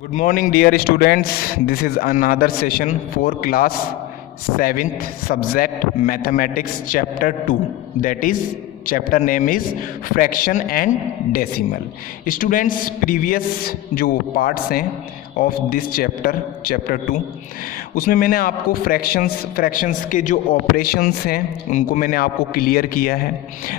Good morning, dear students. This is another session for class 7th subject mathematics chapter 2. That is chapter name is fraction and decimal. Students, previous जो parts हैं of this chapter 2 उसमें मैंने आपको fractions के जो operations हैं उनको मैंने आपको क्लियर किया है.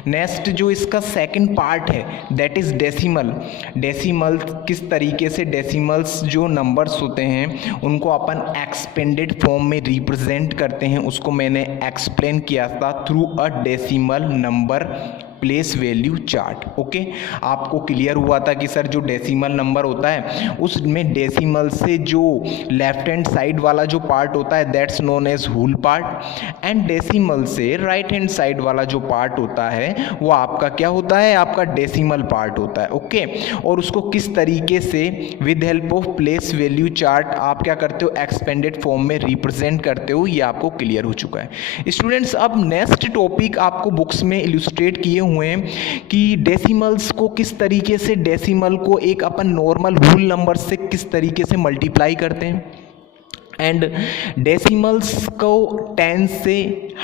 नेक्स्ट जो इसका सेकंड पार्ट है दैट इज़ डेसिमल किस तरीके से डेसिमल्स जो नंबर्स होते हैं उनको अपन एक्सपेंडेड फॉर्म में रिप्रेजेंट करते हैं उसको मैंने एक्सप्लेन किया था through a decimal number place value chart. Okay, आपको क्लियर हुआ था कि सर जो डेसिमल नंबर होता है उसमें डेसिमल से जो लेफ्ट हैंड साइड वाला जो पार्ट होता है that's known as whole part and decimal से राइट हैंड साइड वाला जो पार्ट होता है वो आपका क्या होता है, आपका डेसिमल पार्ट होता है. ओके, और उसको किस तरीके से with help of place value chart आप क्या करते हो, एक्सपेंडेड फॉर्म में रिप्रेजेंट करते हो, ये आपको क्लियर हो चुका है. स्टूडेंट्स, अब नेक्स्ट टॉपिक आपको बुक्स में इलस्ट्रेट किए हुए हैं कि डेसिमल्स को किस तरीके से डेसिमल को एक अपन नॉर्मल होल नंबर से किस तरीके से मल्टीप्लाई करते हैं एंड डेसिमल्स को 10 से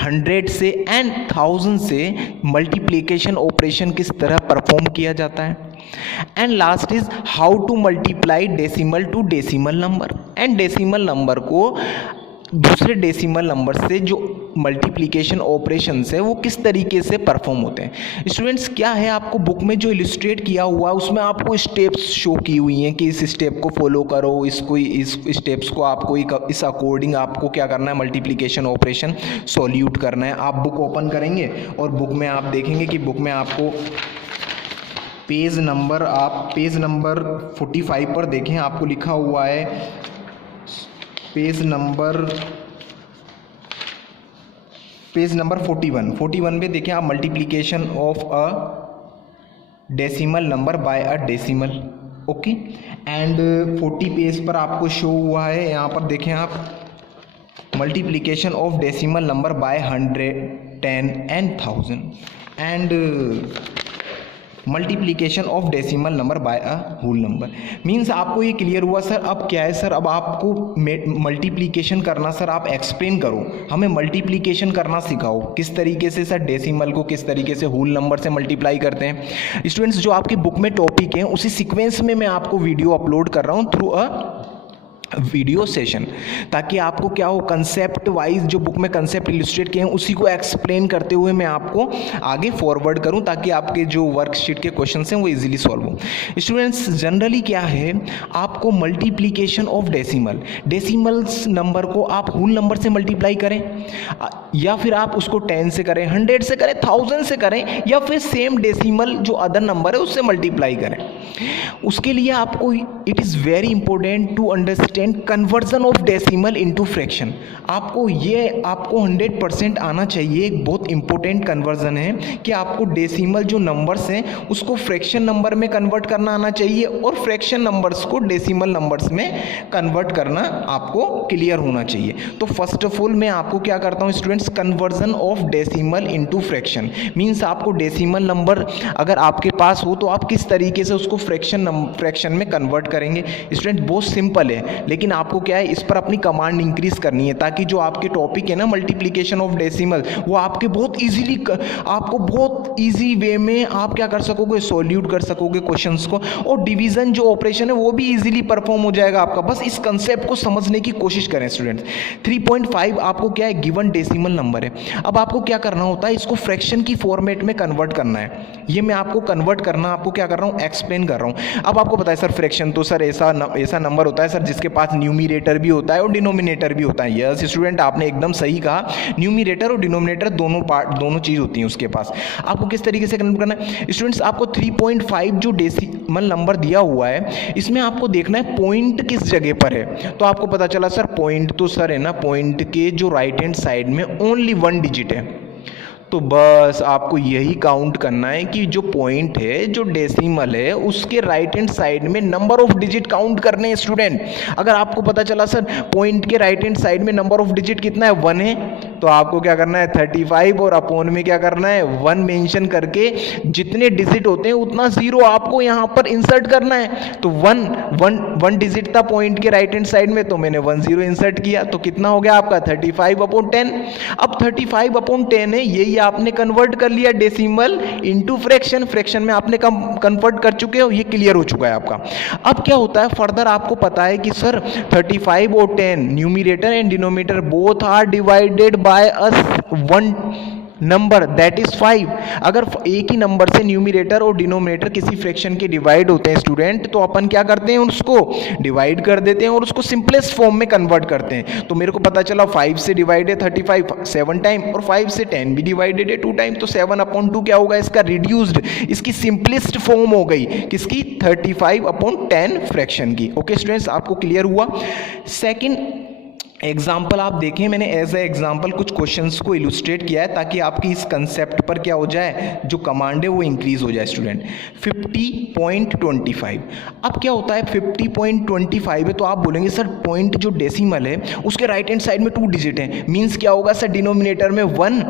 100 से एंड 1000 से मल्टीप्लिकेशन ऑपरेशन किस तरह परफॉर्म किया जाता है. And last is how to multiply decimal to decimal number and decimal number को दूसरे डेसिमल नंबर से जो मल्टीप्लिकेशन ऑपरेशंस है वो किस तरीके से परफॉर्म होते हैं. स्टूडेंट्स, क्या है आपको बुक में जो इलस्ट्रेट किया हुआ है उसमें आपको स्टेप्स शो की हुई हैं कि इस स्टेप को फॉलो करो, इस स्टेप्स को आपको इस अकॉर्डिंग आपको क्या करना है, मल्टीप्लिकेशन ऑपरेशन सॉल्यूट करना है. आप बुक ओपन करेंगे और बुक में आप देखेंगे कि बुक में आपको पेज नंबर 45 पर देखें, आपको लिखा हुआ है पेज नंबर 41 पे देखें आप, multiplication of a decimal number by a decimal. Okay, and 40 page पर आपको शो हुआ है, यहाँ पर देखें आप, multiplication of decimal number by 100, 10 and 1000 and multiplication of decimal number by a whole number. Means आपको ये क्लियर हुआ सर. अब क्या है सर, अब आपको मल्टीप्लिकेशन करना सर आप एक्सप्लेन करो, हमें मल्टीप्लिकेशन करना सिखाओ किस तरीके से सर डेसिमल को किस तरीके से होल नंबर से मल्टीप्लाई करते हैं. स्टूडेंट्स, जो आपकी बुक में टॉपिक है उसी सीक्वेंस में मैं आपको वीडियो अपलोड कर रहा हूँ थ्रू अ वीडियो सेशन, ताकि आपको क्या हो, कंसेप्ट वाइज जो बुक में कंसेप्ट इलस्ट्रेट किए हैं उसी को एक्सप्लेन करते हुए मैं आपको आगे फॉरवर्ड करूं ताकि आपके जो वर्कशीट के क्वेश्चंस हैं वो इजीली सॉल्व हो. स्टूडेंट्स, जनरली क्या है, आपको मल्टीप्लिकेशन ऑफ डेसिमल्स नंबर को आप होल नंबर से मल्टीप्लाई करें या फिर आप उसको 10 से करें, 100 से करें, 1000 से करें या फिर सेम डेसिमल जो अदर नंबर है उससे मल्टीप्लाई करें. उसके लिए आपको it is very important to understand conversion of decimal into fraction. आपको 100% आना चाहिए. एक बहुत इंपॉर्टेंट कन्वर्जन है कि आपको डेसिमल जो नंबर्स हैं उसको फ्रैक्शन नंबर में कन्वर्ट करना आना चाहिए और फ्रैक्शन नंबर्स को डेसिमल नंबर्स में कन्वर्ट करना आपको क्लियर होना चाहिए. तो फर्स्ट ऑफ ऑल मैं आपको क्या करता हूँ students, conversion of decimal into fraction. Means आपको डेसिमल नंबर अगर आपके पास हो तो आप किस तरीके से उसको फ्रैक्शन में कन्वर्ट करेंगे. स्टूडेंट, बहुत सिंपल है, लेकिन आपको क्या है, इस पर अपनी कमांड इंक्रीज करनी है ताकि जो आपके टॉपिक है ना मल्टीप्लिकेशन ऑफ डेसिमल वो आपके आपको बहुत इजी वे में आप क्या कर सकोगे, सॉल्यूट कर सकोगे क्वेश्चंस को, और डिवीजन जो ऑपरेशन है वो भी इजीली परफॉर्म हो जाएगा आपका. बस इस कंसेप्ट को समझने की कोशिश करें स्टूडेंट्स. 3.5 आपको क्या है, गिवन डेसिमल नंबर है. अब आपको क्या करना होता है, इसको फ्रैक्शन की फॉर्मेट में कन्वर्ट करना है. ये मैं आपको कन्वर्ट करना आपको क्या कर रहा हूँ, एक्सप्लेन कर रहा हूँ. अब आपको पता है सर फ्रैक्शन तो सर ऐसा नंबर होता है सर जिसके पास न्यूमरेटर भी होता है और डिनोमिनेटर भी होता है. यस स्टूडेंट, आपने एकदम सही कहा, न्यूमरेटर और डिनोमिनेटर दोनों चीज़ होती हैं उसके पास. आपको किस तरीके से कन्वर्ट करना है स्टूडेंट्स, आपको 3.5 जो डेसिमल नंबर दिया हुआ है इसमें आपको देखना है पॉइंट किस जगह पर है. तो आपको पता चला सर पॉइंट तो सर है ना, पॉइंट के जो राइट हैंड साइड में ओनली 1 डिजिट है. तो बस आपको यही काउंट करना है कि जो पॉइंट है, जो डेसिमल है, उसके राइट हैंड साइड में नंबर ऑफ डिजिट काउंट करने हैं स्टूडेंट. अगर आपको पता चला सर पॉइंट के राइट हैंड साइड में नंबर ऑफ डिजिट कितना है, 1 है, तो आपको क्या करना है 35 और अपॉन में क्या करना है 1 मेंशन करके जितने डिजिट होते हैं उतना जीरो आपको यहाँ पर इंसर्ट करना है। तो वन डिजिट था पॉइंट के राइट हैंड साइड में, तो मैंने 1 0 इंसर्ट किया, तो कितना हो गया आपका 35/10। अब 35/10 है, यही आपने कन्वर्ट कर लिया डेसिमल इनटू फ्रैक्शन, फ्रैक्शन में आपने कन्वर्ट कर चुके हो, ये क्लियर हो चुका है आपका। अब क्या होता है फर्दर, आपको पता है कि सर 35 और 10 numerator and denominator both are divided by a one number that is 5। अगर एक ही नंबर से न्यूमरेटर और डिनोमिनेटर किसी फ्रैक्शन के डिवाइड होते हैं स्टूडेंट, तो अपन क्या करते हैं उसको डिवाइड कर देते हैं और उसको सिंपलेस्ट फॉर्म में कन्वर्ट करते हैं। तो मेरे को पता चला 5 से डिवाइड है 35 7 टाइम, और 5 से 10 भी डिवाइडेड है 2 टाइम, तो 7/2 क्या होगा इसका रिड्यूस्ड, इसकी सिंपलेस्ट फॉर्म हो गई किसकी 35/10 फ्रैक्शन की। ओके स्टूडेंट्स, आपको क्लियर हुआ। सेकंड एग्जाम्पल आप देखें, मैंने एज ए एग्जाम्पल कुछ क्वेश्चंस को इलुस्ट्रेट किया है ताकि आपकी इस कंसेप्ट पर क्या हो जाए, जो कमांड है वो इंक्रीज हो जाए स्टूडेंट। 50.25, अब क्या होता है 50.25 है, तो आप बोलेंगे सर पॉइंट जो डेसिमल है उसके राइट हैंड साइड में 2 डिजिट है, मीन्स क्या होगा सर डिनोमिनेटर में 1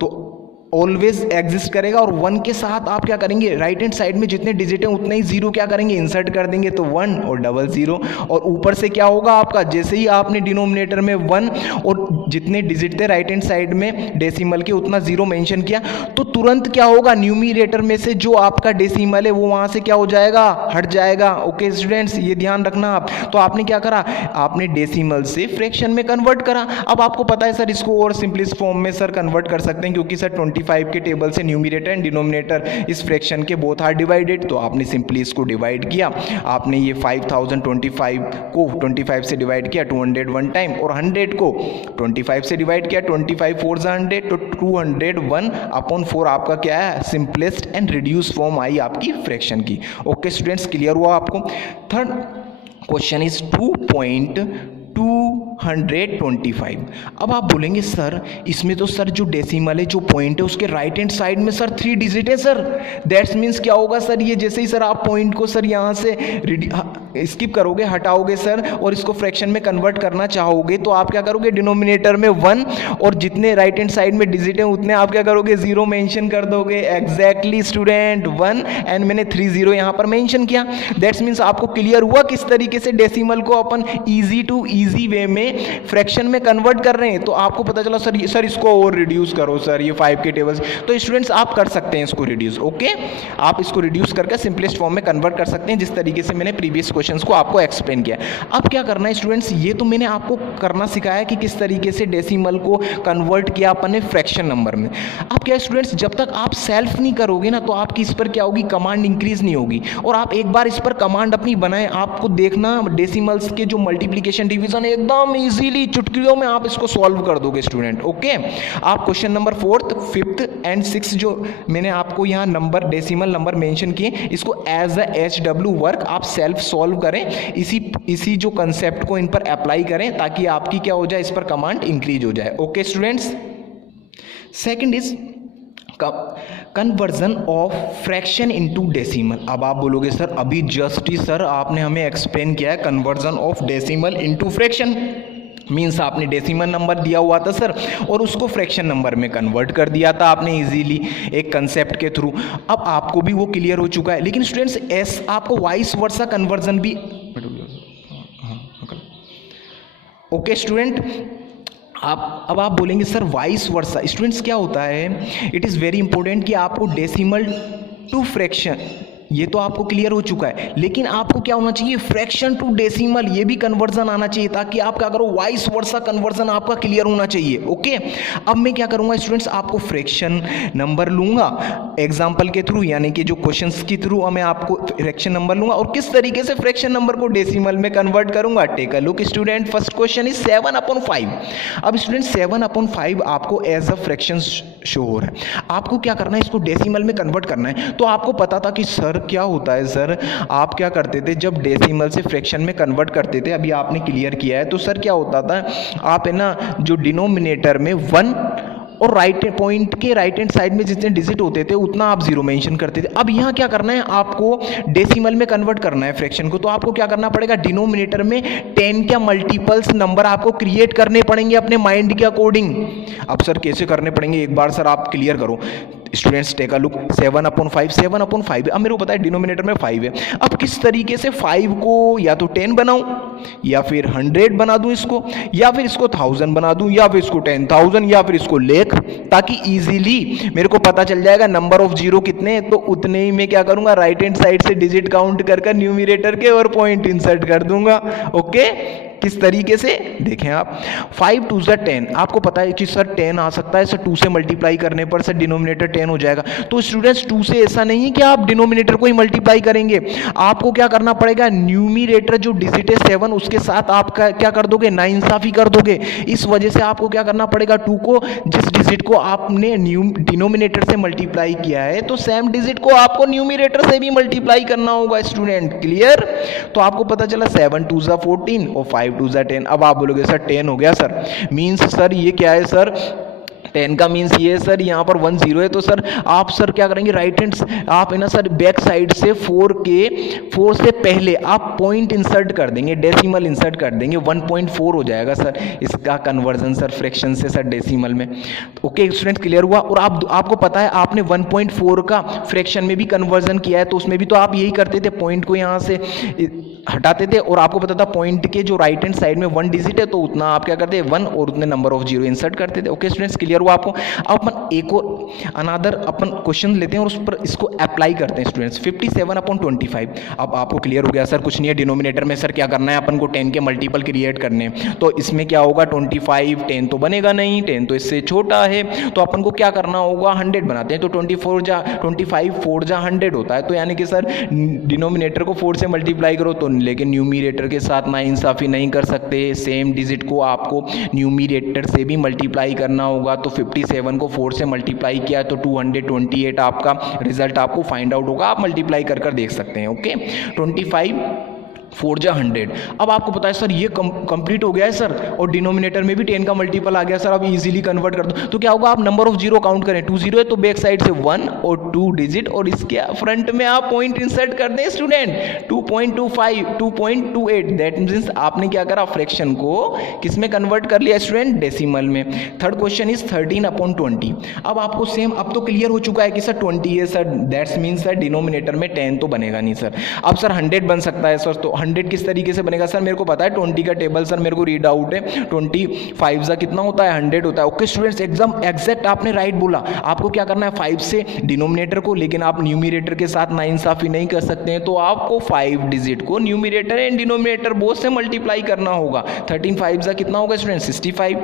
तो ऑलवेज एग्जिस्ट करेगा, और 1 के साथ आप क्या करेंगे राइट हैंड साइड में जितने डिजिट हैं उतने ही जीरो क्या करेंगे इंसर्ट कर देंगे, तो 1 और 00, और ऊपर से क्या होगा आपका जैसे ही आपने डिनोमिनेटर में 1 और जितने डिजिट थे राइट हैंड साइड में डेसिमल के उतना जीरो मेंशन किया, तो तुरंत क्या होगा न्यूमरेटर में से जो आपका डेसिमल है वो वहां से क्या हो जाएगा हट जाएगा। ओके स्टूडेंट्स, ये ध्यान रखना आप। तो आपने क्या करा, आपने डेसिमल से फ्रैक्शन में कन्वर्ट करा। अब आपको पता है सर इसको और सिंपलेस्ट फॉर्म में सर कन्वर्ट कर सकते हैं, क्योंकि सर 25 के टेबल से न्यूमरेटर एंड डिनोमिनेटर इस फ्रैक्शन के बोथ आर डिवाइडेड, तो आपने सिंपली इसको डिवाइड किया। आपने ये 5025 को 25 से डिवाइड किया 201 टाइम, और 100 को 25 से डिवाइड किया 25 4 100, तो 201/4 आपका क्या है simplest and reduce form I आपकी फ्रैक्शन की। ओके स्टूडेंट्स, क्लियर हुआ आपको। Third question is 2.225। अब आप बोलेंगे सर इसमें तो सर जो डेसिमल है जो पॉइंट है उसके राइट हैंड साइड में सर 3 डिजिट है सर, दैट्स मीन्स क्या होगा सर, ये जैसे ही सर आप पॉइंट को सर यहाँ से स्किप करोगे हटाओगे सर और इसको फ्रैक्शन में कन्वर्ट करना चाहोगे, तो आप क्या करोगे डिनोमिनेटर में 1 और जितने राइट हैंड साइड में डिजिट है उतने आप क्या करोगे 0 मेंशन कर दोगे। एग्जैक्टली स्टूडेंट 1 एंड मैंने 3 0 यहाँ पर मेंशन किया। दैट्स मीन्स आपको क्लियर हुआ किस तरीके से डेसिमल को अपन ईजी टू ईजी वे में फ्रैक्शन में कन्वर्ट कर रहे हैं। तो आपको पता चला सर इसको और रिड्यूस करो सर ये 5 के टेबल्स, तो स्टूडेंट्स आप कर सकते हैं इसको रिड्यूस। ओके, आप इसको रिड्यूस करके सिंपलेस्ट फॉर्म में कन्वर्ट कर सकते हैं जिस तरीके से मैंने प्रीवियस क्वेश्चंस को आपको एक्सप्लेन किया। अब क्या करना है स्टूडेंट्स, ये तो मैंने आपको करना सिखाया कि किस तरीके से डेसिमल को कन्वर्ट किया अपन ने फ्रैक्शन नंबर में। अब क्या स्टूडेंट्स, जब तक आप सेल्फ नहीं करोगे ना तो आपकी इस पर क्या होगी कमांड इंक्रीज नहीं होगी, और आप एक बार इस पर कमांड अपनी बनाएं, आपको देखना डेसिमल्स के जो मल्टीप्लिकेशन डिवीजन एकदम इजीली चुटकियों में आप इसको सॉल्व कर दोगे स्टूडेंट। ओके, आप question number 4th 5th and 6th जो मैंने आपको यहाँ नंबर डेसिमल नंबर मेंशन किए इसको एज अ HW वर्क आप सेल्फ सॉल्व करें, इसी जो कंसेप्ट को इन पर अप्लाई करें ताकि आपकी क्या हो जाए इस पर कमांड इंक्रीज हो जाए। Okay students, second is conversion of fraction into decimal. अब आप बोलोगे सर अभी जस्ट ही सर आपने हमें एक्सप्लेन किया है conversion of decimal into fraction, means आपने डेसिमल नंबर दिया हुआ था सर और उसको फ्रैक्शन नंबर में कन्वर्ट कर दिया था आपने इजीली एक कंसेप्ट के थ्रू। अब आपको भी वो क्लियर हो चुका है, लेकिन स्टूडेंट्स आपको वाइस वर्सा कन्वर्जन भी ओके स्टूडेंट। अब आप बोलेंगे सर वाइस वर्सा। स्टूडेंट्स क्या होता है, इट इज़ वेरी इंपॉर्टेंट कि आपको डेसिमल टू फ्रैक्शन ये तो आपको क्लियर हो चुका है, लेकिन आपको क्या होना चाहिए फ्रैक्शन टू डेसिमल ये भी कन्वर्जन आना चाहिए ताकि आप क्या करो वाइस वर्सा कन्वर्जन आपका क्लियर होना चाहिए। ओके, अब मैं क्या करूंगा स्टूडेंट्स, आपको फ्रैक्शन नंबर लूंगा एग्जांपल के थ्रू, यानी कि जो क्वेश्चंस के थ्रू मैं आपको फ्रैक्शन नंबर लूंगा और किस तरीके से फ्रैक्शन नंबर को डेसिमल में कन्वर्ट करूंगा। Take a look student, first question is 7/5। अब स्टूडेंट 7/5 आपको एज अ फ्रैक्शन शो हो रहा है, आपको क्या करना है इसको डेसिमल में कन्वर्ट करना है। तो आपको पता था कि सर क्या होता है सर, आप क्या करते थे जब डेसिमल से फ्रैक्शन में कन्वर्ट करते थे, अभी आपने क्लियर किया है, तो सर क्या होता था आप है ना जो डिनोमिनेटर में 1 और राइट पॉइंट के राइट हैंड साइड में जितने डिजिट होते थे उतना आप जीरो मेंशन करते थे। अब यहाँ क्या करना है, आपको डेसिमल में कन्वर्ट करना है फ्रैक्शन को, तो आपको क्या करना पड़ेगा, डिनोमिनेटर में 10 के मल्टीपल्स नंबर आपको क्रिएट करने पड़ेंगे अपने माइंड के अकॉर्डिंग। अब सर कैसे करने पड़ेंगे, एक बार सर आप क्लियर करो। स्टूडेंट्स टेक अ लुक, 7/5 7/5 अब मेरे को पता है डिनोमिनेटर में 5 है। अब किस तरीके से 5 को या तो 10 बनाऊं या फिर 100 बना दूं इसको, या फिर इसको 1000 बना दूं, या फिर इसको 10,000, या फिर इसको लाख, ताकि इजीली मेरे को पता चल जाएगा नंबर ऑफ जीरो कितने, तो उतने ही मैं क्या करूंगा, राइट हैंड साइड से डिजिट काउंट कर न्यूमरेटर के और पॉइंट इंसर्ट कर दूंगा। ओके, किस तरीके से देखें आप, 5 2 10, आपको पता है कि सर 10 आ सकता है, सर 2 से मल्टीप्लाई करने पर सर डिनोमिनेटर 10 हो जाएगा। तो स्टूडेंट्स 2 से ऐसा नहीं है कि आप डिनोमिनेटर को ही मल्टीप्लाई करेंगे, आपको क्या करना पड़ेगा, न्यूमरेटर जो डिजिट है 7 उसके साथ आप क्या कर दोगे, नाइंसाफी कर दोगे। इस वजह से आपको क्या करना पड़ेगा, 2 को जिस डिजिट को आपने डिनोमिनेटर से मल्टीप्लाई किया है तो सेम डिजिट को आपको न्यूमरेटर से भी मल्टीप्लाई करना होगा। स्टूडेंट क्लियर, तो आपको पता चला 7 2 14 और 5 2 10। अब आप बोलोगे सर 10 हो गया सर, मीन्स सर ये क्या है सर, 10 का मीन्स ये है सर, यहाँ पर 1 0 है, तो सर आप सर क्या करेंगे, राइट हैंड आप है ना सर बैक साइड से 4 से पहले आप पॉइंट इंसर्ट कर देंगे, डेसिमल इंसर्ट कर देंगे, 1.4 हो जाएगा सर इसका कन्वर्जन सर फ्रैक्शन से सर डेसिमल में। ओके स्टूडेंट क्लियर हुआ। और आपको पता है आपने 1.4 का फ्रैक्शन में भी कन्वर्जन किया है, तो उसमें भी तो आप यही करते थे, पॉइंट को यहाँ से हटाते थे और आपको पता था पॉइंट के जो राइट हैंड साइड में 1 डिजिट है तो उतना आप क्या करते 1 और उतने नंबर ऑफ जीरो इंसर्ट करते थे। ओके स्टूडेंट्स क्लियर हुआ आपको। अब अपन एक और अनदर अपन क्वेश्चन लेते हैं और उस पर इसको अप्लाई करते हैं स्टूडेंट्स। 57/25। अब आपको क्लियर हो गया सर कुछ नहीं है, डिनोमिनेटर में सर क्या करना है, अपन को 10 के मल्टीपल क्रिएट करने हैं, तो इसमें क्या होगा 25, 10 तो बनेगा नहीं, 10 तो इससे छोटा है, तो अपन को क्या करना होगा 100 बनाते हैं, तो 25 4 जा 100 होता है, तो यानी कि सर डिनोमिनेटर को 4 से मल्टीप्लाई करो, तो लेकिन न्यूमरेटर के साथ नाइंसाफी नहीं कर सकते, सेम डिजिट को आपको न्यूमरेटर से भी मल्टीप्लाई करना होगा। तो 57 को 4 से मल्टीप्लाई किया तो 228 आपका रिजल्ट आपको फाइंड आउट होगा, आप मल्टीप्लाई कर देख सकते हैं। ओके 25 4 जा 100। अब आपको पता है सर ये कंप्लीट हो गया है सर, और डिनोमिनेटर में भी 10 का मल्टीपल आ गया सर, अब इजीली कन्वर्ट कर दो। तो क्या होगा, आप नंबर ऑफ जीरो काउंट करें, 2 0 है तो बैक साइड से 1 और 2 डिजिट और इसके फ्रंट में आप पॉइंट इंसर्ट कर दें स्टूडेंट, 2.25 2.28, दैट मींस आपने क्या करा, फ्रैक्शन को किस में कन्वर्ट कर लिया स्टूडेंट, डेसिमल में। Third question is 13/20। अब आपको सेम, अब तो क्लियर हो चुका है कि सर 20 है sir, that's means sir denominator में 10 तो बनेगा नहीं सर। अब सर 100 बन सकता है सर, तो 100 किस तरीके से बनेगा सर, मेरे को पता है 20 का टेबल सर मेरे को रीड आउट है, 25 जा कितना होता है 100 होता है। ओके स्टूडेंट्स एकदम एग्जैक्ट आपने राइट बोला। आपको क्या करना है 5 से डिनोमिनेटर को, लेकिन आप न्यूमरेटर के साथ नाइंसाफी नहीं कर सकते हैं, तो आपको 5 डिजिट को न्यूमरेटर एंड डिनोमिनेटर बोथ से मल्टीप्लाई करना होगा। 13 5 जा कितना होगा स्टूडेंट 65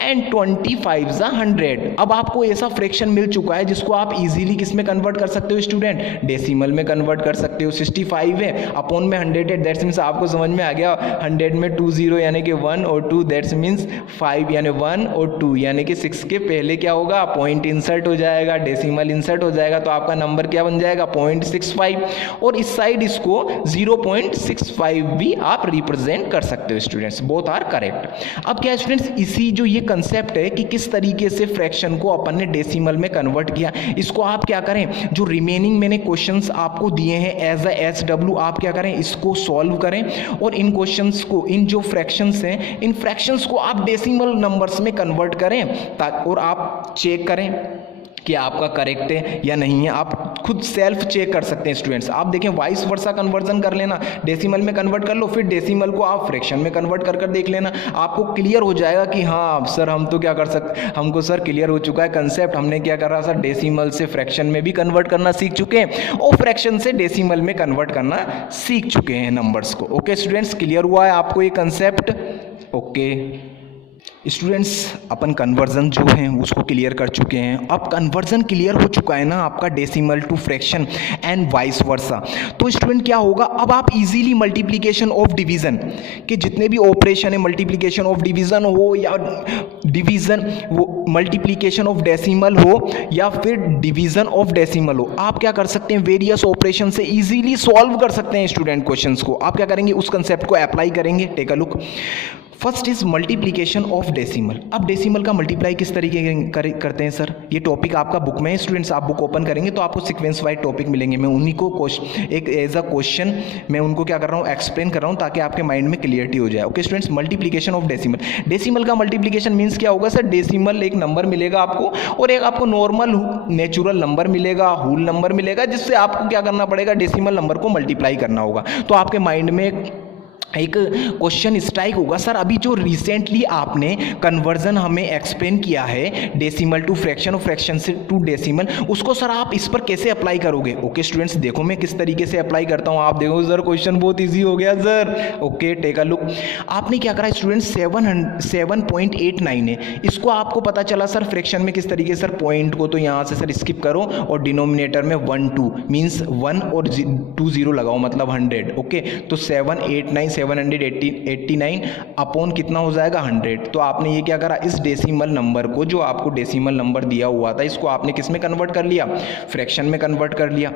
एंड 25 जा 100। अब आपको ऐसा फ्रैक्शन मिल चुका है जिसको आप इजीली किस में कन्वर्ट कर सकते हो स्टूडेंट, डेसिमल में कन्वर्ट कर सकते हो। 65 है अपॉन में 100 है, दैट्स मींस आपको समझ में आ गया 100 में 2 0 यानी कि 1 और 2, दैट्स मींस 5 यानी 1 और 2 यानी कि 6 के पहले क्या होगा, पॉइंट इंसर्ट हो जाएगा, डेसिमल इंसर्ट हो जाएगा, तो आपका नंबर क्या बन जाएगा 0.65, और इस साइड इसको 0.65 भी आप रिप्रेजेंट कर सकते हो स्टूडेंट्स, बोथ आर करेक्ट। अब क्या स्टूडेंट्स, इसी जो ये कंसेप्ट है कि किस तरीके से फ्रैक्शन को अपन ने डेसिमल में कन्वर्ट किया, इसको आप क्या करें, जो रिमेनिंग मैंने क्वेश्चंस आपको दिए हैं एज अ SW, आप क्या करें इसको सॉल्व करें और इन क्वेश्चंस को, इन जो फ्रैक्शंस हैं, इन फ्रैक्शंस को आप डेसिमल नंबर्स में कन्वर्ट करें, और आप चेक करें कि आपका करेक्ट है या नहीं है। आप खुद सेल्फ चेक कर सकते हैं स्टूडेंट्स। आप देखें वाइस वर्सा कन्वर्जन कर लेना, डेसिमल में कन्वर्ट कर लो, फिर डेसिमल को आप फ्रैक्शन में कन्वर्ट कर देख लेना, आपको क्लियर हो जाएगा कि हाँ सर हम तो क्या कर सकते, हमको सर क्लियर हो चुका है कंसेप्ट, हमने क्या करा सर, डेसिमल से फ्रैक्शन में भी कन्वर्ट करना सीख चुके हैं और फ्रैक्शन से डेसिमल में कन्वर्ट करना सीख चुके हैं नंबर्स को। ओके स्टूडेंट्स क्लियर हुआ है आपको ये कंसेप्ट। ओके स्टूडेंट्स अपन कन्वर्जन जो है उसको क्लियर कर चुके हैं। अब कन्वर्जन क्लियर हो चुका है ना आपका decimal to fraction and vice versa, तो स्टूडेंट क्या होगा, अब आप इजीली मल्टीप्लिकेशन ऑफ डिवीजन के जितने भी ऑपरेशन है, मल्टीप्लिकेशन ऑफ डिवीजन हो या डिवीजन वो मल्टीप्लिकेशन ऑफ डेसिमल हो या फिर डिवीजन ऑफ डेसिमल हो, आप क्या कर सकते हैं वेरियस ऑपरेशन से इजीली सॉल्व कर सकते हैं स्टूडेंट क्वेश्चंस को। आप क्या करेंगे, उस कंसेप्ट को अप्लाई करेंगे। Take a look first is multiplication of decimal. अब डेसिमल का मल्टीप्लाई किस तरीके करते हैं सर, ये टॉपिक आपका बुक में है स्टूडेंट्स, आप बुक ओपन करेंगे तो आपको सीक्वेंस वाइज टॉपिक मिलेंगे। मैं उन्हीं को एक एज अ क्वेश्चन मैं उनको क्या कर रहा हूँ, एक्सप्लेन कर रहा हूँ ताकि आपके माइंड में क्लियरिटी हो जाए। Okay students, multiplication of decimal. Decimal का मल्टीप्लीकेशन मीन्स क्या होगा सर, डेसिमल एक नंबर मिलेगा आपको और एक आपको नॉर्मल नेचुरल नंबर मिलेगा, होल नंबर मिलेगा, जिससे आपको क्या करना पड़ेगा, डेसिमल नंबर को मल्टीप्लाई करना होगा। तो आपके माइंड में एक क्वेश्चन स्ट्राइक होगा, सर अभी जो रिसेंटली आपने कन्वर्जन हमें एक्सप्लेन किया है डेसिमल टू फ्रैक्शन और फ्रैक्शन से टू डेसिमल, उसको सर आप इस पर कैसे अप्लाई करोगे। ओके स्टूडेंट्स, देखो मैं किस तरीके से अप्लाई करता हूँ, आप देखो सर क्वेश्चन बहुत इजी हो गया sir. Okay take a look, आपने क्या करा स्टूडेंट्स, 7.89 है, इसको आपको पता चला सर फ्रैक्शन में किस तरीके, सर पॉइंट को तो यहाँ से सर स्किप करो और डिनोमिनेटर में 1 2 मीन्स 1 और 2 0 लगाओ, मतलब 100। ओके तो 789 अपॉन कितना हो जाएगा 100। तो आपने ये क्या करा, इस डेसिमल नंबर को, जो आपको डेसिमल नंबर दिया हुआ था, इसको आपने किस में कन्वर्ट कर लिया, फ्रैक्शन में कन्वर्ट कर लिया।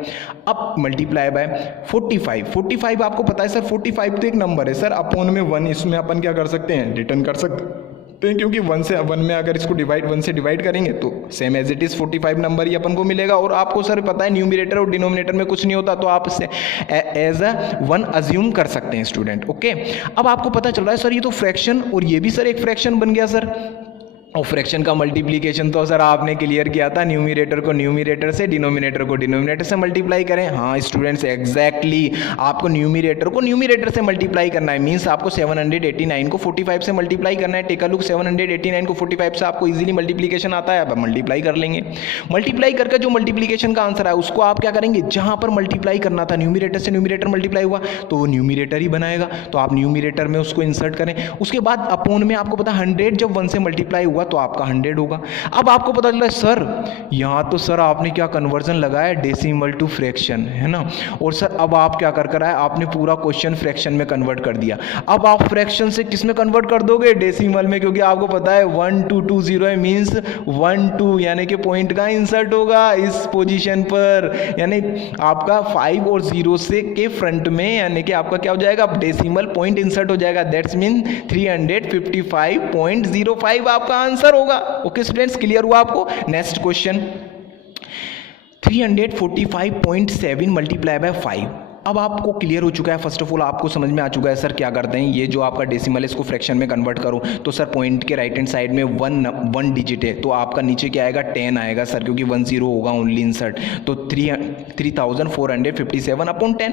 अब मल्टीप्लाई बाय 45 आपको पता है सर 45 तो एक नंबर है सर, अपॉन में 1, इसमें अपन क्या कर सकते हैं, रिटर्न कर सकते हैं, क्योंकि 1 में अगर इसको 1 से डिवाइड करेंगे तो same as it is 45 number ही अपन को मिलेगा। और आपको सर पता है न्यूमरेटर और डिनोमिनेटर में कुछ नहीं होता, तो आप इसे एज अ 1 अज्यूम कर सकते हैं स्टूडेंट। ओके अब आपको पता चल रहा है सर ये तो फ्रैक्शन और ये भी सर एक फ्रैक्शन बन गया सर, और फ्रैक्शन का मल्टीप्लिकेशन तो सर आपने क्लियर किया था, न्यूमरेटर को न्यूमरेटर से, डिनोमिनेटर को डिनोमिनेटर से मल्टीप्लाई करें। हाँ स्टूडेंट्स एग्जैक्टली, आपको न्यूमरेटर को न्यूमरेटर से मल्टीप्लाई करना है, मींस आपको 789 को 45 से मल्टीप्लाई करना है। टेक अ लुक, 789 को 45 से आपको इजीली मल्टीप्लिकेशन आता है, अब मल्टीप्लाई कर लेंगे। मल्टीप्लाई करके जो मल्टीप्लिकेशन का आंसर है उसको आप क्या करेंगे, जहां पर मल्टीप्लाई करना था न्यूमरेटर से न्यूमरेटर मल्टीप्लाई हुआ तो वो न्यूमरेटर ही बनाएगा, तो आप न्यूमरेटर में उसको इंसर्ट करें। उसके बाद अपॉन में आपको पता 100 जब 1 से मल्टीप्लाई हुआ तो आपका 100 होगा। अब आपको पता चला सर यहां तो सर आपने क्या कन्वर्जन लगाया, डेसिमल टू फ्रैक्शन, है ना, और सर अब आप क्या कर आए, आपने पूरा क्वेश्चन फ्रैक्शन में कन्वर्ट कर दिया। अब आप फ्रैक्शन से किस में कन्वर्ट कर दोगे, डेसिमल में, क्योंकि आपको पता है 1 2 2 0 है, मींस 1 2 यानी कि पॉइंट का इंसर्ट होगा इस पोजीशन पर, यानी आपका 5 और 0 से के फ्रंट में, यानी कि आपका क्या हो जाएगा, डेसिमल पॉइंट इंसर्ट हो जाएगा, दैट्स मीन 355.05 आपका आंसर होगा। ओके स्टूडेंट्स, क्लियर हुआ आपको। Next question, 345.7 multiply by 5। अब आपको क्लियर हो चुका है, फर्स्ट ऑफ ऑल आपको समझ में आ चुका है सर क्या करते हैं, ये जो आपका डेसिमल है इसको फ्रैक्शन में कन्वर्ट करो तो सर पॉइंट के राइट हैंड साइड में 1 डिजिट है, तो आपका नीचे क्या आएगा 10 आएगा सर, क्योंकि 1 0 होगा ओनली इंसर्ट, तो 3457 अपॉन 10।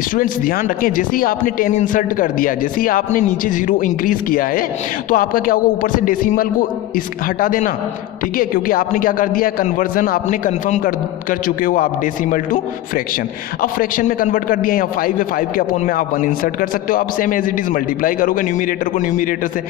स्टूडेंट्स ध्यान रखें, जैसे ही आपने 10 इंसर्ट कर दिया, जैसे ही आपने नीचे 0 इंक्रीज किया है तो आपका क्या होगा, ऊपर से डेसिमल को हटा देना, ठीक है, क्योंकि आपने क्या कर दिया, कन्वर्जन आपने कन्फर्म कर चुके हो आप डेसिमल टू फ्रैक्शन। अब फ्रैक्शन में कन्वर्ट कर दिया, यहाँ 5 है, 5 के अपॉन में आप 1 इंसर्ट कर सकते हो। आप same as it is multiply करोगे न्यूमरेटर को न्यूमरेटर से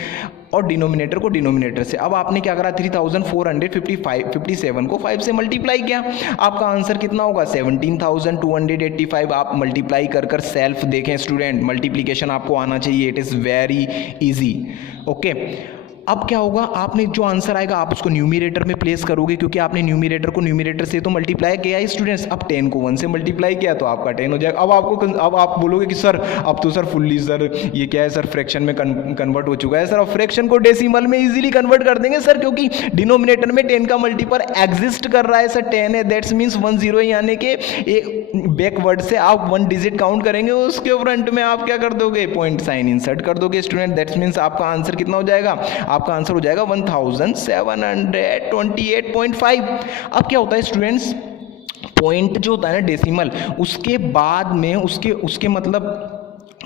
और डिनोमिनेटर को डिनोमिनेटर से। अब आपने क्या करा, 3457 को 5 से मल्टीप्लाई किया, आपका आंसर कितना होगा 17,285। आप मल्टीप्लाई कर सेल्फ देखें स्टूडेंट, मल्टीप्लीकेशन आपको आना चाहिए, it is very easy. Okay अब क्या होगा, आपने जो आंसर आएगा आप उसको न्यूमरेटर में प्लेस करोगे, क्योंकि आपने न्यूमरेटर को न्यूमरेटर से तो मल्टीप्लाई किया है स्टूडेंट्स। अब 10 को 1 से मल्टीप्लाई किया तो आपका 10 हो जाएगा। अब आप बोलोगे कि सर अब तो सर फुल्ली सर ये क्या है सर, फ्रैक्शन में कन्वर्ट हो चुका है सर। अब फ्रैक्शन को डेसिमल में इजीली कन्वर्ट कर देंगे सर, क्योंकि डिनोमिनेटर में 10 का मल्टीपल एग्जिस्ट कर रहा है सर, 10 है, दैट्स मीन्स 1 0 यानी कि बैकवर्ड से आप 1 डिजिट काउंट करेंगे, उसके फ्रंट में आप क्या कर दोगे, पॉइंट साइन इंसर्ट कर दोगे स्टूडेंट, दैट्स मीन्स आपका आंसर कितना हो जाएगा, आपका आंसर हो जाएगा 1728.5। अब क्या होता है स्टूडेंट्स, पॉइंट जो होता है ना डेसिमल, उसके बाद में उसके मतलब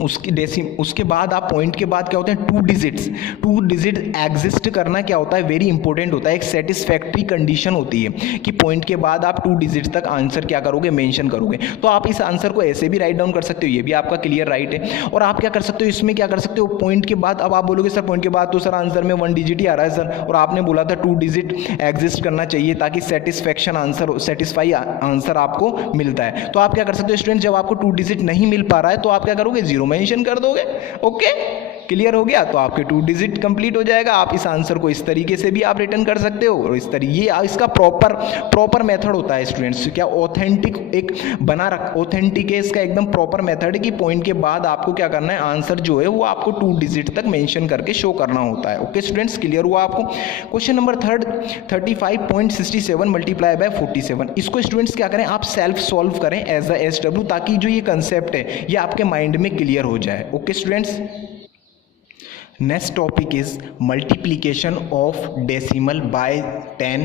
उसके बाद आप पॉइंट के बाद क्या होते हैं 2 डिजिट एग्जिस्ट करना क्या होता है, वेरी इंपॉर्टेंट होता है, एक सेटिस्फैक्ट्री कंडीशन होती है कि पॉइंट के बाद आप 2 डिजिट तक आंसर क्या करोगे, मेंशन करोगे। तो आप इस आंसर को ऐसे भी राइट डाउन कर सकते हो, ये भी आपका क्लियर राइट है। और आप क्या कर सकते हो, इसमें क्या कर सकते हो, पॉइंट के बाद, अब आप बोलोगे सर पॉइंट के बाद तो सर आंसर में 1 डिजिट ही आ रहा है सर, और आपने बोला था 2 डिजिट एग्जिस्ट करना चाहिए ताकि सेटिस्फाई आंसर आपको मिलता है। तो आप क्या कर सकते हो स्टूडेंट, जब आपको 2 डिजिट नहीं मिल पा रहा है तो आप क्या करोगे, 0 मेंशन कर दोगे। ओके क्लियर हो गया? तो आपके 2 डिजिट कंप्लीट हो जाएगा। आप इस आंसर को इस तरीके से भी आप रिटर्न कर सकते हो और इस तरीके ये इसका प्रॉपर मेथड होता है स्टूडेंट्स। क्या ऑथेंटिक एक ऑथेंटिक है, इसका एकदम प्रॉपर मेथड है कि पॉइंट के बाद आपको क्या करना है, आंसर जो है वो आपको 2 डिजिट तक मेंशन करके शो करना होता है। ओके स्टूडेंट्स, क्लियर हुआ आपको? Question number 35.67 multiply by 47। इसको स्टूडेंट्स क्या करें, आप सेल्फ सॉल्व करें एज अ SW, ताकि जो ये कंसेप्ट है ये आपके माइंड में क्लियर हो जाए। Okay students, next topic is multiplication of decimal by 10,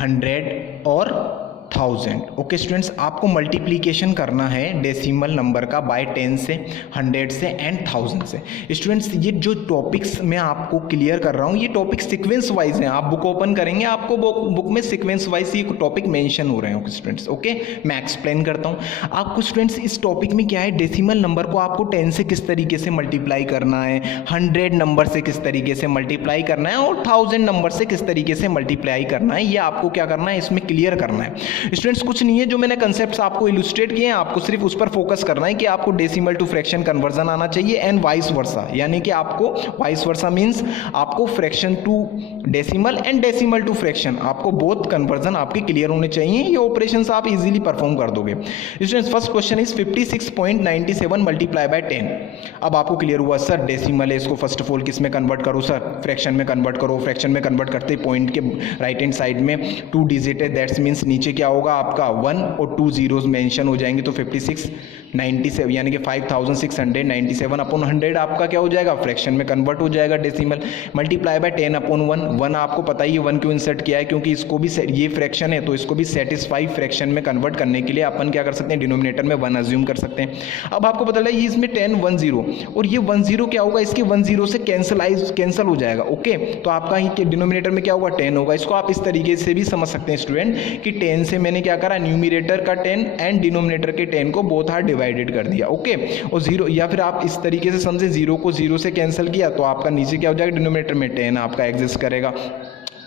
100 और 1000। ओके स्टूडेंट्स, आपको मल्टीप्लीकेशन करना है डेसिमल नंबर का बाय 10 से, 100 से एंड 1000 से। स्टूडेंट्स, ये जो टॉपिक्स मैं आपको क्लियर कर रहा हूँ ये टॉपिक सीक्वेंस वाइज हैं। आप बुक ओपन करेंगे, आपको बुक में सीक्वेंस वाइज ये टॉपिक मेंशन हो रहे हैं। ओके स्टूडेंट्स, ओके मैं एक्सप्लेन करता हूँ आपको। स्टूडेंट्स, इस टॉपिक में क्या है, डेसिमल नंबर को आपको 10 से किस तरीके से मल्टीप्लाई करना है, 100 नंबर से किस तरीके से मल्टीप्लाई करना है और 1000 नंबर से किस तरीके से मल्टीप्लाई करना है, ये आपको क्या करना है, इसमें क्लियर करना है। स्टूडेंट्स, कुछ नहीं है, जो मैंने कंसेप्ट्स आपको इलुस्ट्रेट किए हैं, आपको सिर्फ उस पर फोकस करना है कि आपको डेसिमल टू फ्रैक्शन कन्वर्जन आना चाहिए एंड वाइस वर्सा, यानी कि आपको वाइस वर्सा मींस आपको fraction to decimal and decimal to fraction, आपको बोथ कन्वर्जन आपके क्लियर होने चाहिए। ये ऑपरेशंस आप इजीली परफॉर्म कर दोगे। Students, first question is 56.97 multiply by 10। अब आपको क्लियर हुआ सर डेसिमल है, इसको फर्स्ट ऑफ ऑल किस में कन्वर्ट करो सर, फ्रैक्शन में कन्वर्ट करो। फ्रैक्शन में कन्वर्ट करते पॉइंट के राइट हैंड साइड में 2 डिजिट है, दैट्स मीन्स नीचे क्या होगा आपका 1 और 2 जीरोज मेंशन हो जाएंगे, तो 5697 यानी कि 5697 अपॉन 100 आपका क्या हो जाएगा, फ्रैक्शन में कन्वर्ट हो जाएगा डेसिमल। मल्टीप्लाई बाय 10 अपॉन 1 आपको पता ही है 1 क्यों इंसर्ट किया है, क्योंकि इसको भी ये फ्रैक्शन है तो इसको भी सेटिस्फाई फ्रैक्शन में कन्वर्ट करने के लिए अपन क्या कर सकते हैं, डिनोमिनेटर में 1 अज्यूम कर सकते हैं। अब आपको पता लगा इसमें 10 1 0 और ये 1 0 क्या होगा, इसके 1 0 से कैंसिल हो जाएगा। ओके, तो आपका ही डिनोमिनेटर में क्या होगा, 10 होगा। इसको आप इस तरीके से भी समझ सकते हैं स्टूडेंट कि 10 से मैंने क्या करा, न्यूमिनेटर का 10 एंड डिनोमिनेटर के 10 को बोथ आर डिवाइडेड कर दिया। ओके, और 0, या फिर आप इस तरीके से समझे 0 को 0 से कैंसिल किया तो आपका नीचे क्या हो जाएगा, डिनोमिनेटर में 10 आपका एग्जिस्ट करेगा।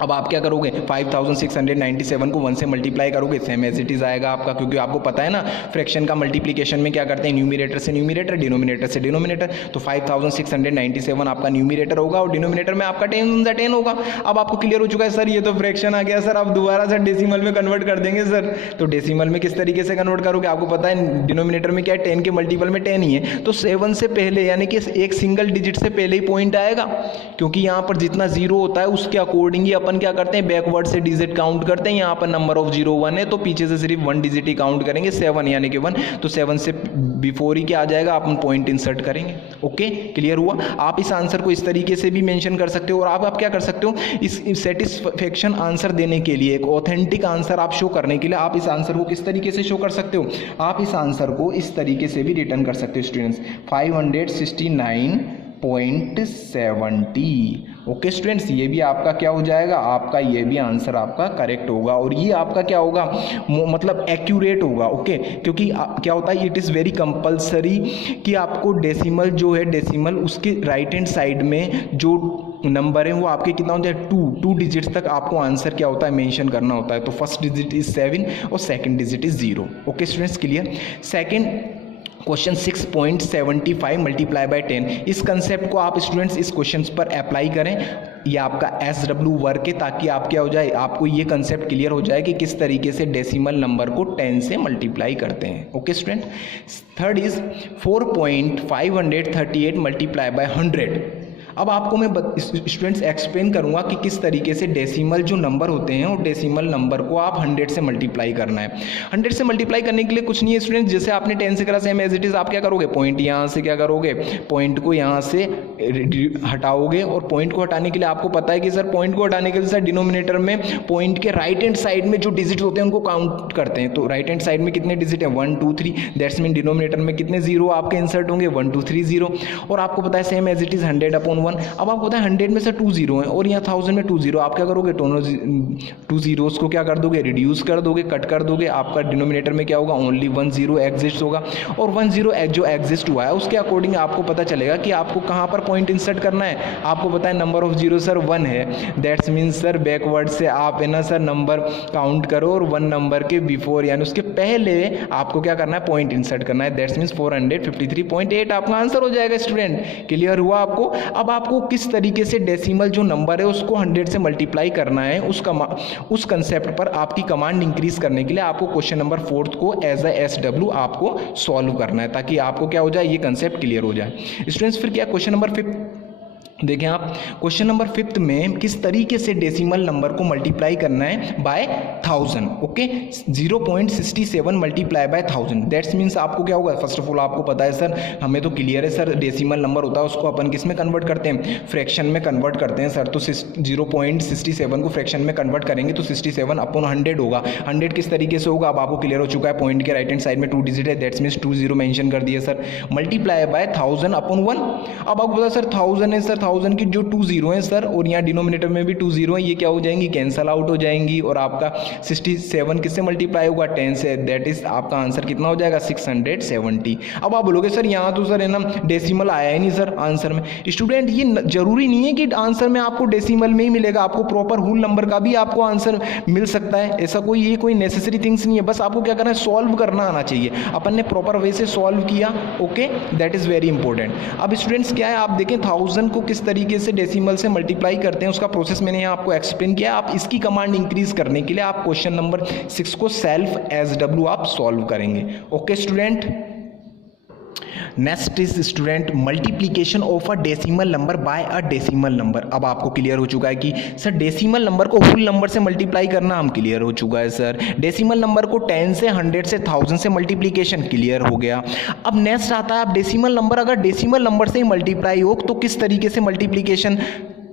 अब आप क्या करोगे, 5697 को 1 से मल्टीप्लाई करोगे, सेम एज इट इज आएगा आपका, क्योंकि आपको पता है ना फ्रैक्शन का मल्टीप्लिकेशन में क्या करते हैं, न्यूमिनेटर से न्यूमिनेटर, डिनोमिनेटर से डिनोमिनेटर। तो 5697 आपका न्यूमिनेटर होगा और डिनोमिनेटर में आपका 10 होगा। अब आपको क्लियर हो चुका है सर ये तो फ्रैक्शन आ गया सर, अब दोबारा सर डेसिमल में कन्वर्ट कर देंगे सर। तो डेसिमल में किस तरीके से कन्वर्ट करोगे, आपको पता है डिनोमिनेटर में क्या है, 10 के मल्टीपल में 10 ही है, तो 7 से पहले यानी कि एक सिंगल डिजिट से पहले ही पॉइंट आएगा, क्योंकि यहाँ पर जितना 0 होता है उसके अकॉर्डिंग ही अपन क्या करते हैं, बैकवर्ड से डिजिट काउंट करते हैं। यहाँ पर नंबर ऑफ 0 1 है तो पीछे से सिर्फ 1 डिजिट ही काउंट करेंगे, 7 यानी कि 1, तो 7 से बिफोर ही क्या आ जाएगा, अपन पॉइंट इंसर्ट करेंगे। ओके, क्लियर हुआ? आप इस आंसर को इस तरीके से भी मेंशन कर सकते हो और आप क्या कर सकते हो, इस सेटिस्फेक्शन आंसर देने के लिए, एक ऑथेंटिक आंसर आप शो करने के लिए आप इस आंसर को किस तरीके से शो कर सकते हो, आप इस आंसर को इस तरीके से भी रिटर्न कर सकते हो स्टूडेंट्स, 569.70। ओके स्टूडेंट्स, ये भी आपका क्या हो जाएगा, आपका ये भी आंसर आपका करेक्ट होगा और ये आपका क्या होगा, मतलब एक्यूरेट होगा। ओके, क्योंकि क्या होता है, इट इज़ वेरी कंपलसरी कि आपको डेसिमल जो है, डेसिमल उसके राइट हैंड साइड में जो नंबर है वो आपके कितना होता है, 2 डिजिट्स तक आपको आंसर क्या होता है, मेंशन करना होता है। तो फर्स्ट डिजिट इज 7 और second digit is 0। Okay students, clear? Second question 6.75 multiply by 10। इस कंसेप्ट को आप स्टूडेंट्स इस क्वेश्चन पर अप्लाई करें, ये आपका SW वर्क है, ताकि आप क्या हो जाए, आपको ये कंसेप्ट क्लियर हो जाए कि किस तरीके से डेसिमल नंबर को 10 से मल्टीप्लाई करते हैं। Okay student, third is 4.538 multiply by 100। अब आपको मैं स्टूडेंट्स एक्सप्लेन करूंगा कि किस तरीके से डेसिमल जो नंबर होते हैं वो डेसिमल नंबर को आप 100 से मल्टीप्लाई करना है। 100 से मल्टीप्लाई करने के लिए कुछ नहीं है स्टूडेंट्स, जैसे आपने 10 से करा सेम एज इट इज, आप क्या करोगे, पॉइंट यहाँ से क्या करोगे, पॉइंट को यहाँ से हटाओगे और पॉइंट को हटाने के लिए आपको पता है कि सर पॉइंट को हटाने के लिए सर डिनोमिनेटर में पॉइंट के राइट हैंड साइड में जो डिजिट होते हैं उनको काउंट करते हैं। तो राइट हैंड साइड में कितने डिजिट है, 1 2 3, दैट्स मीन डिनोमिनेटर में कितने 0 आपके इंसर्ट होंगे, 1 2 3 0। और आपको पता है same as it is 100 upon 1। अब आपको पता है 100 में से 2 जीरो है और यहाँ 1000 में 2 जीरो, आप क्या करोगे, दोनों 2 जीरोस को क्या कर दोगे, रिड्यूस कर दोगे, कट कर दोगे, आपका डिनोमिनेटर में क्या होगा, ओनली 1 जीरो एग्जिस्ट होगा। और 1 जीरो जो एग्जिस्ट हुआ है उसके अकॉर्डिंग आपको पता चलेगा कि आपको कहाँ पर पॉइंट इंसर्ट करना है। आपको पता है नंबर ऑफ जीरो सर 1 है, दैट्स मीन्स सर बैकवर्ड से आप है ना सर नंबर काउंट करो और 1 नंबर के बिफोर यानी उसके पहले आपको क्या करना है, पॉइंट इंसर्ट करना है, दैट्स मीन्स 453.8 आपका आंसर हो जाएगा। स्टूडेंट क्लियर हुआ आपको। अब आपको किस तरीके से डेसिमल जो नंबर है उसको 100 से मल्टीप्लाई करना है, उस कंसेप्ट पर आपकी कमांड इंक्रीज करने के लिए आपको क्वेश्चन नंबर 4 को एज अ SW आपको सॉल्व करना है ताकि आपको क्या हो जाए, ये कंसेप्ट क्लियर हो जाए। स्टूडेंट्स फिर क्या क्वेश्चन नंबर 5 देखें आप, क्वेश्चन नंबर 5 में किस तरीके से डेसिमल नंबर को मल्टीप्लाई करना है by 1000। Okay 0.67 multiply by 1000, that's means आपको क्या होगा, फर्स्ट ऑफ ऑल आपको पता है सर, हमें तो क्लियर है सर, डेसिमल नंबर होता है उसको अपन किस में कन्वर्ट करते हैं, फ्रैक्शन में कन्वर्ट करते हैं सर। तो 0.67 को फ्रैक्शन में कन्वर्ट करेंगे तो 67 अपॉन 100 होगा। 100 किस तरीके से होगा, अब आपको क्लियर हो चुका है, पॉइंट के राइट हैंड साइड में 2 डिजिट है, दैट्स मीन्स 2 जीरो मेंशन कर दिए सर, मल्टीप्लाई बाय 1000 अपॉन 1। अब आपको पता सर 1000 है सर, 1000 की जो 2 जीरो हैं सर और यहाँ डिनोमिनेटर में भी 2 जीरो हैं, ये क्या हो जाएंगी, कैंसल आउट हो जाएंगी और आपका 67 किससे मल्टीप्लाई होगा, 10 से, दैट इज आपका आंसर कितना हो जाएगा, 670। अब आप बोलोगे सर यहाँ तो सर है ना डेसिमल आया ही नहीं सर आंसर में। स्टूडेंट ये जरूरी नहीं है कि आंसर में आपको डेसिमल में ही मिलेगा, आपको प्रॉपर होल नंबर का भी आपको आंसर मिल सकता है, ऐसा कोई नेसेसरी थिंग्स नहीं है, बस आपको क्या करना है, सॉल्व करना आना चाहिए। अपन ने प्रॉपर वे से सॉल्व किया, okay that is very important. अब स्टूडेंट्स क्या है, आप देखें 1000 को किस तरीके से डेसिमल से मल्टीप्लाई करते हैं उसका प्रोसेस मैंने यहाँ आपको एक्सप्लेन किया। आप इसकी कमांड इंक्रीज करने के लिए आप क्वेश्चन नंबर 6 को सेल्फ SW आप सॉल्व करेंगे। Okay student, next is student multiplication of a decimal number by a decimal number. अब आपको क्लियर हो चुका है कि सर डेसिमल नंबर को होल नंबर से मल्टीप्लाई करना हम क्लियर हो चुका है सर, डेसिमल नंबर को 10 से 100 से 1000 से मल्टीप्लीकेशन क्लियर हो गया। अब नेक्स्ट आता है, आप डेसिमल नंबर अगर डेसिमल नंबर से ही मल्टीप्लाई हो तो किस तरीके से मल्टीप्लीकेशन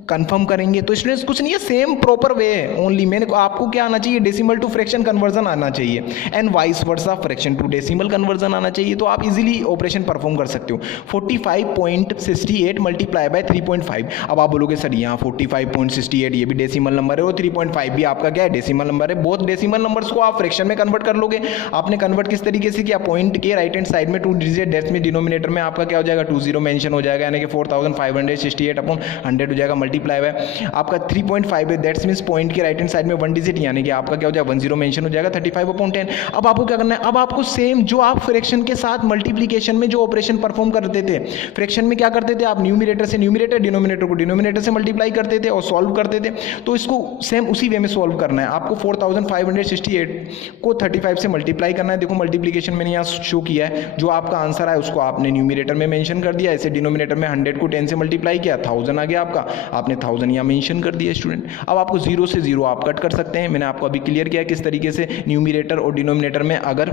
कंफर्म करेंगे। तो स्टूडेंट्स कुछ नहीं है, सेम प्रॉपर वे है, ओनली मैंने आपको क्या आना चाहिए, डेसिमल टू फ्रैक्शन कन्वर्जन आना चाहिए and vice versa fraction to decimal conversion आना चाहिए, तो आप इजीली ऑपरेशन परफॉर्म कर सकते हो। 45.68 मल्टीप्लाई बाय 3.5। अब आप बोलोगे सर यहाँ 45.68 ये भी डेसिमल नंबर है और 3.5 भी आपका क्या है, डेसिमल नंबर है। बहुत डेसिमल नंबर्स को आप फ्रैक्शन में कन्वर्ट कर लोगे। आपने कन्वर्ट किस तरीके से किया, पॉइंट के राइट हैंड साइड में 2 डिजिट, डेट्स में डिनोमिनेटर में आपका क्या हो जाएगा, 2 जीरो मेंशन हो जाएगा, यानी कि 4568 अपॉन 100 हो जाएगा, मल्टीप्लाई है आपका 3.5 है, दैट्स मींस पॉइंट के राइट हैंड साइड में 1 डिजिट यानी कि आपका क्या हो जाएगा 10 मेंशन हो जाएगा, 35/10। अब आपको क्या करना है, अब आपको सेम जो आप फ्रैक्शन के साथ मल्टीप्लिकेशन में जो ऑपरेशन परफॉर्म करते थे, फ्रैक्शन में क्या करते थे आप, न्यूमरेटर से न्यूमरेटर, डिनोमिनेटर को डिनोमिनेटर से मल्टीप्लाई करते थे और सॉल्व करते थे। तो इसको सेम उसी वे में सॉल्व करना है आपको। 4568 को 35 से मल्टीप्लाई करना है। देखो मल्टीप्लिकेशन मैंने यहाँ शो किया है, जो आपका आंसर आया उसको आपने न्यूमरेटर में मेंशन कर दिया, ऐसे डिनोमिनेटर में 100 को 10 से मल्टीप्लाई किया, 1000 आ गया आपका, आपने 1000 यहाँ मेंशन कर दिया स्टूडेंट। अब आपको 0 से 0 आप कट कर सकते हैं, मैंने आपको अभी क्लियर किया किस तरीके से न्यूमरेटर और डिनोमिनेटर में अगर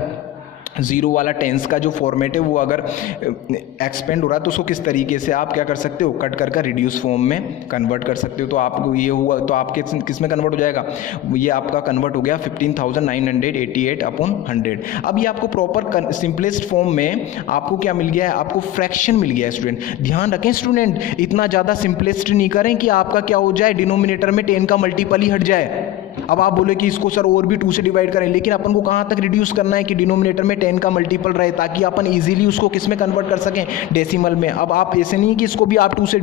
जीरो वाला टेंस का जो फॉर्मेट है वो अगर एक्सपेंड हो रहा है तो उसको किस तरीके से आप क्या कर सकते हो, कट कर रिड्यूस फॉर्म में कन्वर्ट कर सकते हो। तो आपको ये हुआ तो आपके किस में कन्वर्ट हो जाएगा, ये आपका कन्वर्ट हो गया 15,988 अपॉन 100। अब ये आपको प्रॉपर सिंपलेस्ट फॉर्म में आपको क्या मिल गया है, आपको फ्रैक्शन मिल गया है स्टूडेंट। ध्यान रखें स्टूडेंट, इतना ज़्यादा सिंपलेस्ट नहीं करें कि आपका क्या हो जाए, डिनोमिनेटर में 10 का मल्टीपल ही हट जाए। अब आप बोले कि इसको सर और भी 2 से डिवाइड करें, लेकिन अपन को कहाँ तक रिड्यूस करना है कि डिनोमिनेटर में 10 का मल्टीपल रहे, ताकि अपन इजीली उसको किस में कन्वर्ट कर सकें, डेसिमल में। अब आप ऐसे नहीं कि इसको भी आप 2 से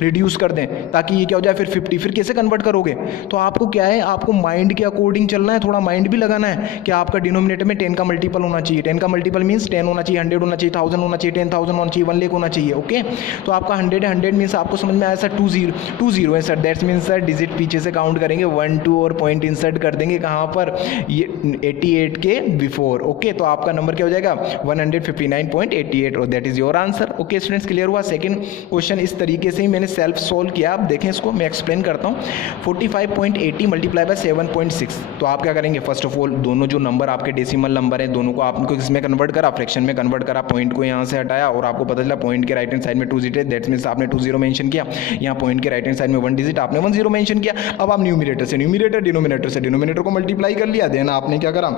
रिड्यूस कर दें ताकि ये क्या हो जाए फिर 50, फिर कैसे कन्वर्ट करोगे। तो आपको क्या है, आपको माइंड के अकॉर्डिंग चलना है, थोड़ा माइंड भी लगाना है कि आपका डिनोमिनेटर में 10 का मल्टीपल होना चाहिए। 10 का मल्टीपल मीन्स 10 होना चाहिए, 100 होना चाहिए, 1000 होना चाहिए, 10,000 होना चाहिए, 1 लाख होना चाहिए। ओके, तो आपका 100 मीन्स आपको समझ में आया सर 2 जीरो है sir, that's means sir digit पीछे से काउंट करेंगे 1 2 और पॉइंट इंसर्ट कर देंगे कहाँ पर, ये 88 के बिफोर। ओके, तो आपका नंबर क्या हो जाएगा 159.88 और that is your answer. Okay students, clear हुआ। सेकंड क्वेश्चन इस तरीके से ही मैंने सेल्फ सोल्व किया, आप देखें इसको, मैं एक्सप्लेन करता हूँ। 45.80 मल्टीप्लाई बाय 7.6। तो आप क्या करेंगे, फर्स्ट ऑफ ऑल दोनों जो नंबर आपके डेसिमल नंबर है दोनों को आपको किसमें कन्वर्ट करा, फ्रैक्शन में कन्वर्ट करा, पॉइंट को यहाँ से हटाया और आपको पता चला पॉइंट के राइट हैंड साइड में 2 डिजिट है, दैट्स मीन्स आपने 2 जीरो मेंशन किया, यहाँ पॉइंट के राइट हैंड साइड में 1 डिजिट आपने 1 जीरो मेंशन किया। अब आप न्यूमरेटर से न्यूमरेटर, डिनोमिनेटर न्यूमिनेटर से डिनोमिनेटर को मल्टीप्लाई कर लिया, देन आपने क्या करा,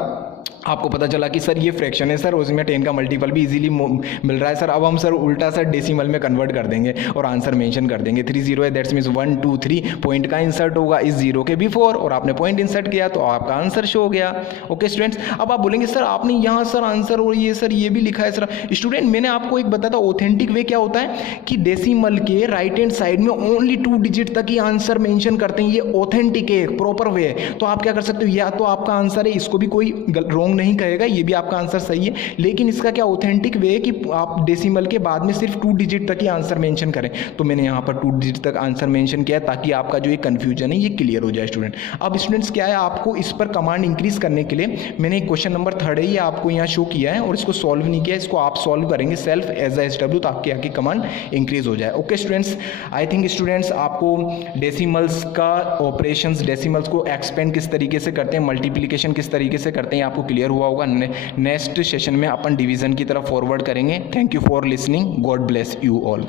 आपको पता चला कि सर ये फ्रैक्शन है सर, उसमें 10 का मल्टीपल भी इजीली मिल रहा है सर। अब हम सर उल्टा सर डेसिमल में कन्वर्ट कर देंगे और आंसर मेंशन कर देंगे 3 0 है, दैट्स मीन्स 1 2 3 पॉइंट का इंसर्ट होगा इस जीरो के बिफोर, और आपने पॉइंट इंसर्ट किया तो आपका आंसर शो हो गया। ओके स्टूडेंट्स, अब आप बोलेंगे सर आपने यहाँ सर आंसर और ये सर ये भी लिखा है सर। स्टूडेंट मैंने आपको एक बताया था ऑथेंटिक वे क्या होता है कि डेसिमल के राइट हैंड साइड में ओनली 2 डिजिट तक ही आंसर मेंशन करते हैं, ये ऑथेंटिक है, प्रॉपर वे है। तो आप क्या कर सकते हो, या तो आपका आंसर है, इसको भी कोई रॉन्ग नहीं कहेगा, ये भी आपका आंसर सही है, लेकिन इसका क्या ऑथेंटिक वे है कि आप डेसिमल के बाद में सिर्फ 2 डिजिट तक ही आंसर मेंशन करें। तो मैंने यहाँ पर 2 डिजिट तक आंसर मेंशन किया ताकि आपका जो ये कंफ्यूजन है ये क्लियर हो जाए स्टूडेंट। अब स्टूडेंट्स क्या है, आपको इस पर कमांड इंक्रीज करने के लिए मैंने क्वेश्चन नंबर 3 है ये आपको यहाँ शो किया है और इसको सॉल्व नहीं किया, इसको आप सॉल्व करेंगे सेल्फ एज एस डब्ल्यू ताकि आपकी कमांड इंक्रीज हो जाए। Okay students, I think students आपको डेसिमल्स का ऑपरेशंस, डेसिमल्स को एक्सपेंड किस तरीके से करते हैं, मल्टीप्लिकेशन किस तरीके से करते हैं आपको क्लियर हुआ होगा। नेक्स्ट सेशन में अपन डिवीजन की तरफ फॉरवर्ड करेंगे। Thank you for listening, God bless you all.